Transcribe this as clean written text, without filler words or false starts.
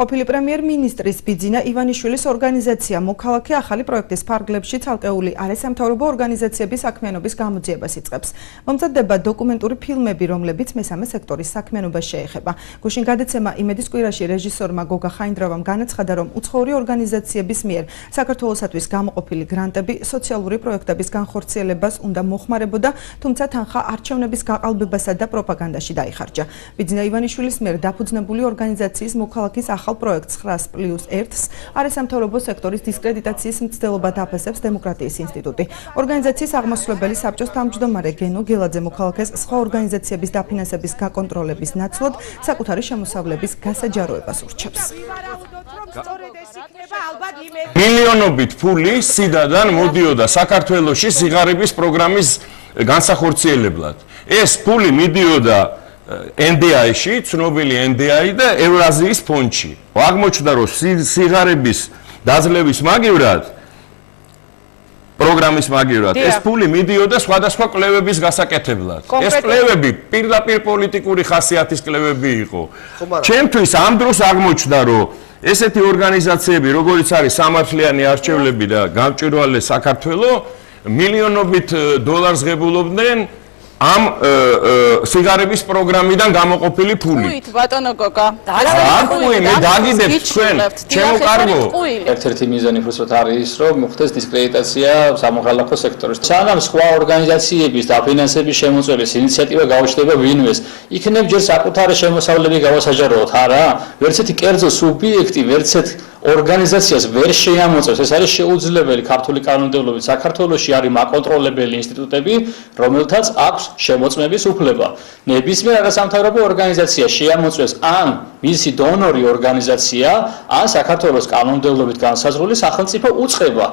ყოფილი პრემიერ-მინისტრის ბიძინა ივანიშვილის ორგანიზაცია მოქალაქე ახალი პროექტის ფარგლებში ცალკეული არასამთავრობო ორგანიზაციების საქმიანობის გამოძიებას იწყებს. მომზადდება დოკუმენტური ფილმები, რომლებიც მესამე სექტორის საქმიანობას შეეხება. გუშინ გადაცემა იმედის კვირაში რეჟისორმა გოგა ხაინდრავამ განაცხადა, რომ უცხოური ორგანიზაციების მიერ საქართველოსათვის გამოყოფილი გრანტები სოციალური პროექტების განხორციელებას უნდა მოხმარებოდა, თუმცა თანხა არჩევნების გაყალბებასა და პროპაგანდაში დაიხარჯა. ბიძინა ივანიშვილის მიერ დაფუძნებული ორგანიზაციის მოქალაქის ახალ პროექტს 9+1-ს არასამთავრობო სექტორის დისკრედიტაციის მცდელობა დაფასებს დემოკრატიის ინსტიტუტი. ორგანიზაციის აღმასრულებელი საბჭოს თავმჯდომარე გენო გელაძე მოქალაქეს სხვა ორგანიზაციების დაფინანსების გაკონტროლების ნაცვლად საკუთარი შემოსავლების გასაჯაროებას ურჩევს. მილიონობით ფული სიდადან მოდიოდა საქართველოში სიღარიბის პროგრამის განსახორციელებლად. ეს ფული მიდიოდა NDI-ში, ცნობილი NDI და ევრაზიის ფონდში. აღმოჩნდა, რომ სიღარიბის დაძლევის მაგივრად, პროგრამის მაგივრად, ეს ფული მიდიოდა სხვადასხვა კვლევების გასაკეთებლად. ეს კვლევები პირდაპირ პოლიტიკური ხასიათის კვლევები იყო. ჩემთვის ამ დროს აღმოჩნდა, რომ ესეთი ორგანიზაციები, როგორიც არის სამართლიანი არჩევნები და გამჭვირვალე საქართველო, მილიონობით დოლარს ღებულობდნენ ამ სიგარების პროგრამიდან გამოყოფილი ფული. ბატონო გოგა, მე დაგიდებ თქვენ, ჩემო კარგო. ერთ-ერთი მიზანი უბრალოდ არის ის, რომ მოხდეს დისკრედიტაცია სამოქალაქო სექტორში. სანამ სხვა ორგანიზაციების დაფინანსების შემოწმების ინიციატივა გაუჩნდება ვინმეს, იქნებ ჯერ საკუთარი შემოსავლები გავასაჯაროთ, არა? ვერც ერთი კერძო სუბიექტი, ვერც ერთი ორგანიზაციას ვერ შეამოწევს. ეს არის შეუძლებელი ქართული კანონმდებლობით. საქართველოში არის მაკონტროლებელი ინსტიტუტები, რომელთაც აქვს შემოწმების უფლება. ნებისმიერ არასამთავრობო ორგანიზაცია შეამოწმებს ან მისი დონორი ორგანიზაცია, ან საქართველოს კანონმდებლობით განსაზღვრული სახელმწიფო უწყება.